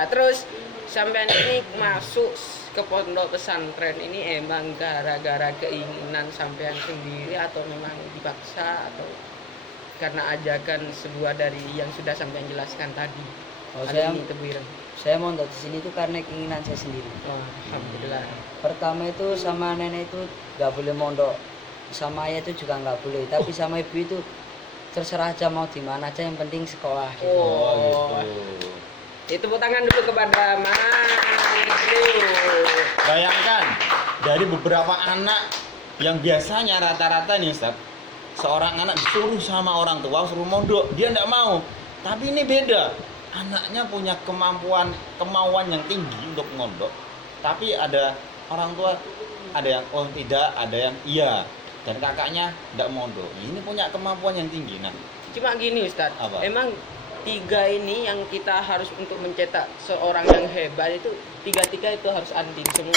Nah, terus sampean ini masuk ke pondok pesantren ini emang gara-gara keinginan sampean sendiri atau memang dipaksa atau karena ajakan sebuah dari yang sudah sampean jelaskan tadi? Oh, Ini Tebuireng. saya mondok di sini itu karena keinginan saya sendiri. Oh, alhamdulillah. Pertama itu sama nenek itu nggak boleh mondok, sama ayah itu juga nggak boleh, tapi sama ibu itu terserah aja mau di mana aja, yang penting sekolah. Gitu. Oh, itu tepuk tangan dulu kepada Mas. Bayangkan dari beberapa anak yang biasanya rata-rata nih Ustaz, seorang anak disuruh sama orang tua suruh mondok, dia enggak mau. Tapi ini beda. Anaknya punya kemauan yang tinggi untuk mondok, tapi ada orang tua, ada yang oh tidak, ada yang iya, dan kakaknya enggak mondok. Ini punya kemampuan yang tinggi. Nah, Cuma gini Ustadz, Apa? emang tiga ini yang kita harus untuk mencetak seorang yang hebat itu tiga-tiga itu harus andil semua.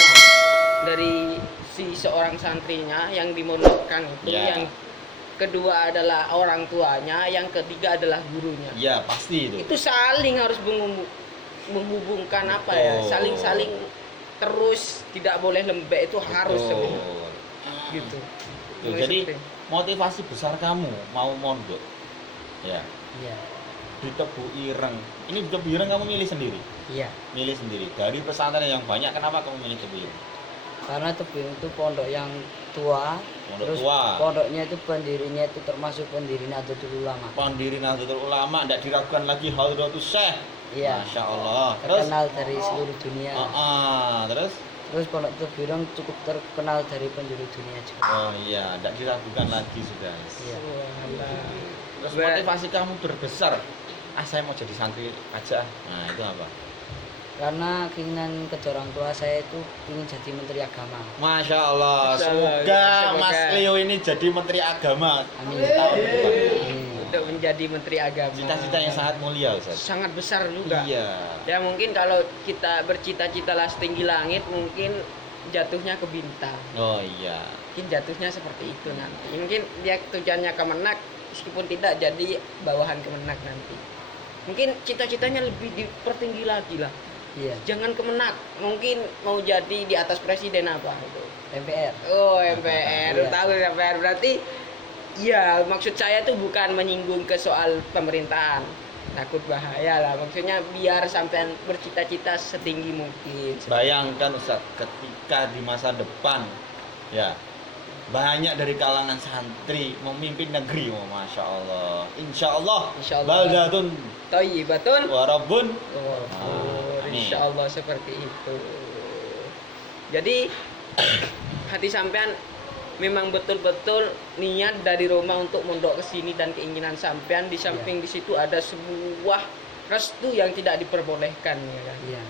Dari si seorang santrinya yang dimondokkan itu, Ya. yang kedua adalah orang tuanya, yang ketiga adalah gurunya. iya pasti itu. Itu saling harus menghubungkan apa ya, Betul. saling terus, tidak boleh lembek, itu harus Betul. semua gitu. Tuh, jadi motivasi besar kamu mau mondok ya Iya, di Tebuireng. Ini di Tebuireng kamu milih sendiri? iya. Milih sendiri. Dari pesantren yang banyak, kenapa kamu milih Tebuireng? Karena Tebuireng itu pondok yang tua, Pondok terus tua. pondoknya itu pendirinya itu termasuk pendiri Nahdlatul Ulama. Pendiri Nahdlatul Ulama, tidak diragukan lagi Hadratus Syekh. Iya. Masya Allah. Terus? Terkenal dari seluruh dunia. Terus? Terus pondok Tebuireng cukup terkenal dari penjuru dunia juga. Oh iya, tidak diragukan lagi sudah. Iya. Terus motivasi kamu berbesar. Saya mau jadi santri aja. Nah itu apa? Karena keinginan kedua orang tua saya itu ingin jadi menteri agama. Masya Allah. Masya Allah, Semoga ya, semoga. Mas Leo ini jadi menteri agama. Amin. Tahun depan. Amin. Untuk menjadi menteri agama. Cita-cita yang sangat mulia, Ustaz. Sangat besar juga. Iya. Ya mungkin kalau kita bercita-cita lah setinggi langit, mungkin jatuhnya ke bintang. Oh iya. Mungkin jatuhnya seperti itu nanti. Mungkin dia tujuannya Kemenak, meskipun tidak jadi bawahan Kemenak nanti. Mungkin cita-citanya lebih dipertinggi lagi lah. Iya. Jangan Kemenak, mungkin mau jadi di atas presiden apa itu. MPR. Oh, MPR. Iya. Tahu MPR berarti ya, maksud saya tuh bukan menyinggung ke soal pemerintahan. Takut bahaya lah. Maksudnya biar sampean bercita-cita setinggi mungkin. Bayangkan Ustaz, ketika di masa depan ya banyak dari kalangan santri memimpin negeri, oh, Masya Allah. Insya Allah. Insya Allah. Baldatun Thayyibatun. warabun. Amin. Insya Allah seperti itu. Jadi hati sampean memang betul-betul niat dari Roma untuk mondok ke sini, dan keinginan sampean di samping di situ ada sebuah restu yang tidak diperbolehkan, ya kan? Iya.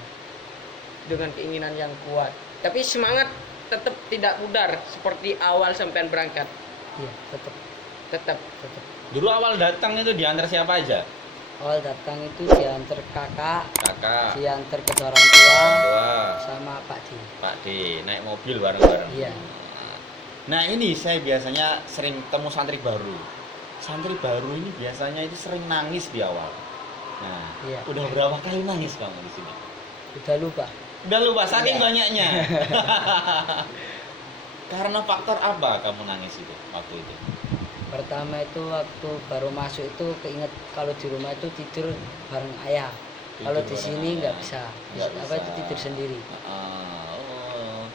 Dengan keinginan yang kuat. Tapi semangat tetap tidak pudar seperti awal sampean berangkat. Iya, Tetap. Dulu awal datang itu diantar siapa aja? Awal datang itu diantar kakak, Kakak, diantar kedua orang tua, tua, sama Pak D. Pak D, naik mobil bareng-bareng. Iya. Nah ini saya biasanya sering temu santri baru. Santri baru ini biasanya itu sering nangis di awal. Nah, Iya. udah berapa kali nangis kamu di sini? Udah lupa. Udah lupa saking Iya. banyaknya. Karena faktor apa kamu nangis itu waktu itu? Pertama itu waktu baru masuk itu keinget kalau di rumah itu tidur bareng ayah. Kalau di Tidur sini bareng nggak ayah. bisa. Nggak Apa bisa. itu tidur sendiri.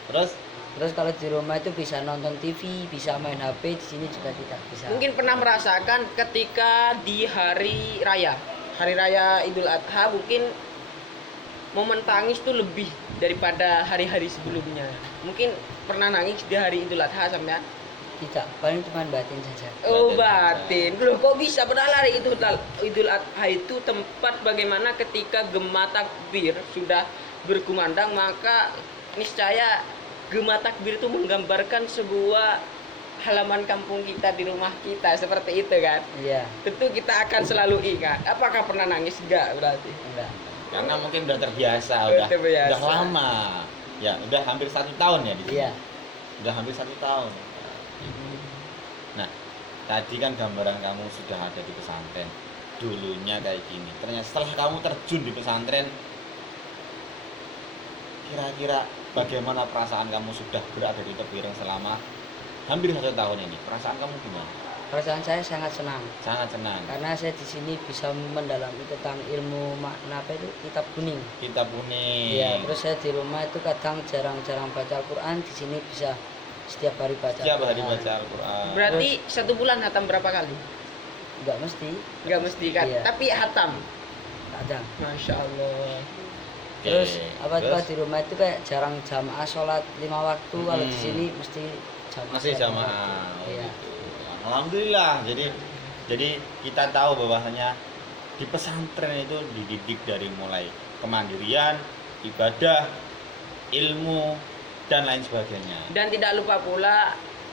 Terus Terus kalau di rumah itu bisa nonton TV, bisa main HP, di sini juga tidak bisa. Mungkin pernah merasakan ketika di hari raya Idul Adha, mungkin momen tangis tuh lebih daripada hari-hari sebelumnya. Mungkin pernah nangis di hari Idul Adha sampean? Tidak, paling cuma batin saja. Oh, Batin. batin. Loh, kok bisa? Padahal hari Idul Adha itu tempat bagaimana ketika gema takbir sudah berkumandang, maka niscaya gema takbir itu menggambarkan sebuah halaman kampung kita di rumah kita, seperti itu kan. Iya, Tentu kita akan selalu ingat. Apakah pernah nangis? Enggak berarti. enggak. karena mungkin udah terbiasa, Udah terbiasa. udah lama. Ya, udah hampir 1 tahun ya di sini. Iya. Udah hampir 1 tahun. Nah, tadi kan gambaran kamu sudah ada di pesantren. Dulunya kayak gini. Ternyata setelah kamu terjun di pesantren, kira-kira bagaimana perasaan kamu sudah berada di Tebireng selama hampir 1 tahun ini? Perasaan kamu gimana? Perasaan saya sangat senang Sangat senang. karena saya di sini bisa mendalami tentang ilmu makna apa itu kitab kuning. Kita kuning. Iya, terus saya di rumah itu kadang jarang-jarang baca Al-Quran, di sini bisa setiap hari baca. Setiap hari Al-Quran. baca Al-Quran. Berarti 1 bulan hatam berapa kali? Enggak mesti, Nggak mesti kan? Iya. Tapi hatam. kadang. Masya Allah. Oke, Terus apa tuh terus? di rumah itu kayak jarang jamaah sholat 5 waktu, kalau di sini mesti jamaah. Masih sholat jamaah. 5 waktu. Oh, Iya. gitu. Alhamdulillah. Jadi kita tahu bahwasanya di pesantren itu dididik dari mulai kemandirian, ibadah, ilmu dan lain sebagainya. Dan tidak lupa pula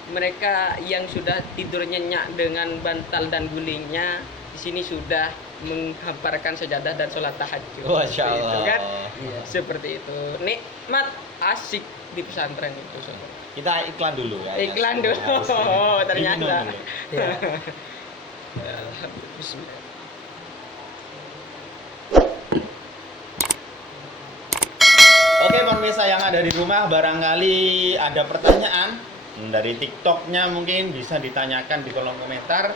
mereka yang sudah tidur nyenyak dengan bantal dan gulingnya di sini sudah menghamparkan sajadah dan sholat tahajud. Masya Seperti itu Allah. kan? Iya. Seperti itu. Nikmat asik di pesantren itu. Kita iklan dulu ya. Iklan dulu. Oh, ternyata. Diminum dulu. Iya. Bismillah. Oke pemirsa yang ada di rumah, barangkali ada pertanyaan dari TikToknya mungkin bisa ditanyakan di kolom komentar.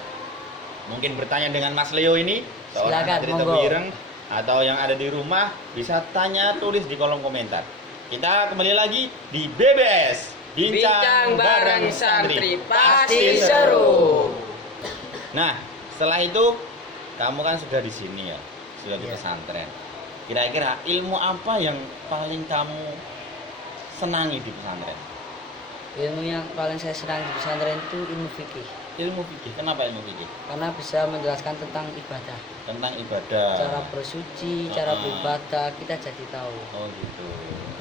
Mungkin bertanya dengan Mas Leo ini, seorang Silakan, atlet monggo. Tebireng, atau yang ada di rumah bisa tanya tulis di kolom komentar. Kita kembali lagi di BBS Bincang bareng santri pasti seru. Nah, setelah itu kamu kan sudah di sini ya, sudah di Iya. pesantren. Kira-kira ilmu apa yang paling kamu senangi di pesantren? Ilmu yang paling saya senang di pesantren itu ilmu fikih, Ilmu fikih. Kenapa ilmu fikih? karena bisa menjelaskan tentang ibadah, Tentang ibadah. cara bersuci, cara Ah. beribadah, kita jadi tahu. Oh gitu.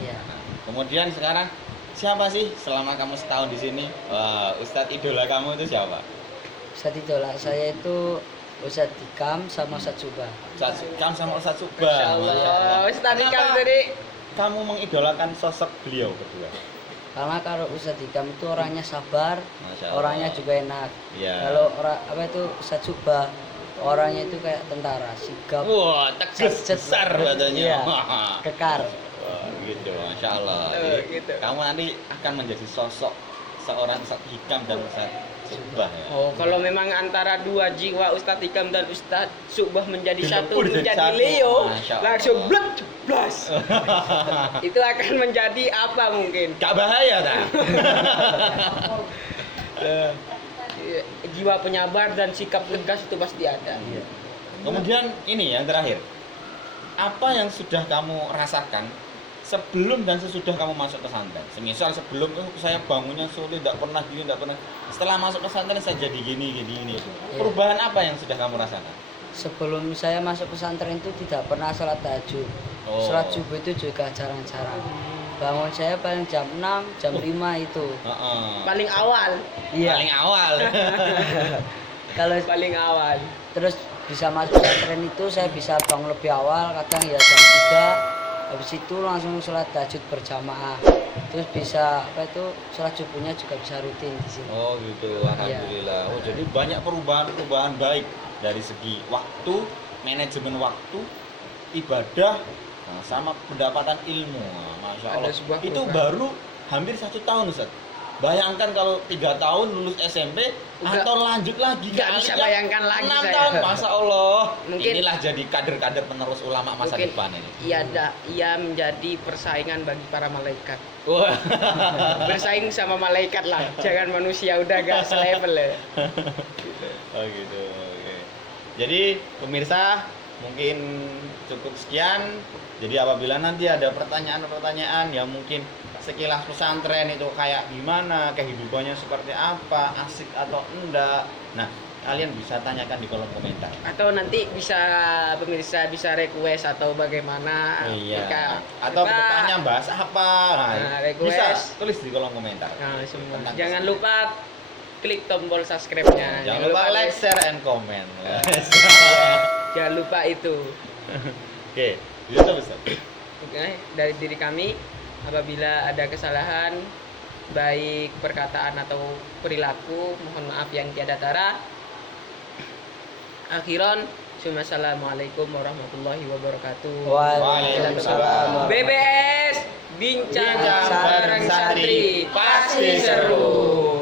Iya. Nah, kemudian sekarang siapa sih selama kamu setahun di sini? Wah, Ustadz idola kamu itu siapa? Ustadz idola saya itu Ustadz Dikam sama Ustadz Subah. Ustadz Kam sama Ustadz Masya Subah. Allah. Tadi kan Kenapa tadi kamu mengidolakan sosok beliau berdua? Karena kalau Ustadz Dikam itu orangnya sabar, Masya Allah. orangnya juga enak. Iya. Kalau orang apa itu Ustadz Subah, orangnya itu kayak tentara, sigap, Wah, tegas Cet- besar cet- katanya. iya. Wah, kekar. gitu, Masya Allah. Oh, Jadi, gitu. kamu nanti akan menjadi sosok seorang Ustadz Hikam dan Ustadz Subah ya. Oh, kalau memang antara dua jiwa Ustadz Ikam dan Ustadz Subah menjadi satu, Dijemput jadi menjadi satu. Leo, Masya Allah. langsung blek jeblas. Itu akan menjadi apa mungkin? Gak bahaya tak? Jiwa penyabar dan sikap tegas itu pasti ada. Iya. Kemudian ini yang terakhir, apa yang sudah kamu rasakan sebelum dan sesudah kamu masuk pesantren? Semisal sebelum saya bangunnya sulit, tidak pernah gini, tidak pernah. Setelah masuk pesantren saya jadi gini. Iya. Perubahan apa yang sudah kamu rasakan? Sebelum saya masuk pesantren itu tidak pernah sholat tahajud. Oh. Sholat subuh itu juga jarang-jarang. Bangun saya paling jam 6, jam 5 itu. Heeh. Paling awal, Iya. Paling awal. Kalau paling awal. terus bisa masuk pesantren itu saya bisa bangun lebih awal, kadang ya jam 3. Habis itu langsung sholat tahajud berjamaah. Terus bisa apa itu sholat subuhnya juga bisa rutin di sini. Oh gitu, alhamdulillah. Oh jadi banyak perubahan baik dari segi waktu, manajemen waktu, ibadah, nah, sama pendapatan ilmu. Nah, Masya Ada Allah. sebuah Itu perubahan. baru hampir 1 tahun, Ustaz. Bayangkan kalau 3 tahun lulus SMP Udah. atau lanjut lagi Nggak bisa kali ya, bayangkan lagi 6 saya. tahun, Masya Allah. Mungkin- Inilah jadi kader-kader penerus ulama masa Mungkin depan ini. ia menjadi persaingan bagi para malaikat. Wah. Bersaing sama malaikat lah, jangan manusia udah gak selevel ya. Oh gitu. Oke. Jadi pemirsa mungkin cukup sekian. Jadi apabila nanti ada pertanyaan-pertanyaan yang mungkin sekilas pesantren itu kayak gimana, kehidupannya seperti apa, asik atau enggak. Nah, kalian bisa tanyakan di kolom komentar. Atau nanti bisa pemirsa bisa request atau bagaimana. Iya. Jika Atau kita- bertanya bahas apa. Nah, request. bisa tulis di kolom komentar. Nah, semua. Tentang Jangan pesantren. lupa klik tombol subscribe-nya. Jangan lupa like, share, and comment. Jangan lupa itu. Oke, itu bisa. Oke, dari diri kami apabila ada kesalahan baik perkataan atau perilaku, mohon maaf yang tiada tara. Akhiran, Assalamualaikum warahmatullahi wabarakatuh. Waalaikumsalam. BBS Bincang Bincang bareng bareng santri santri, pasti seru.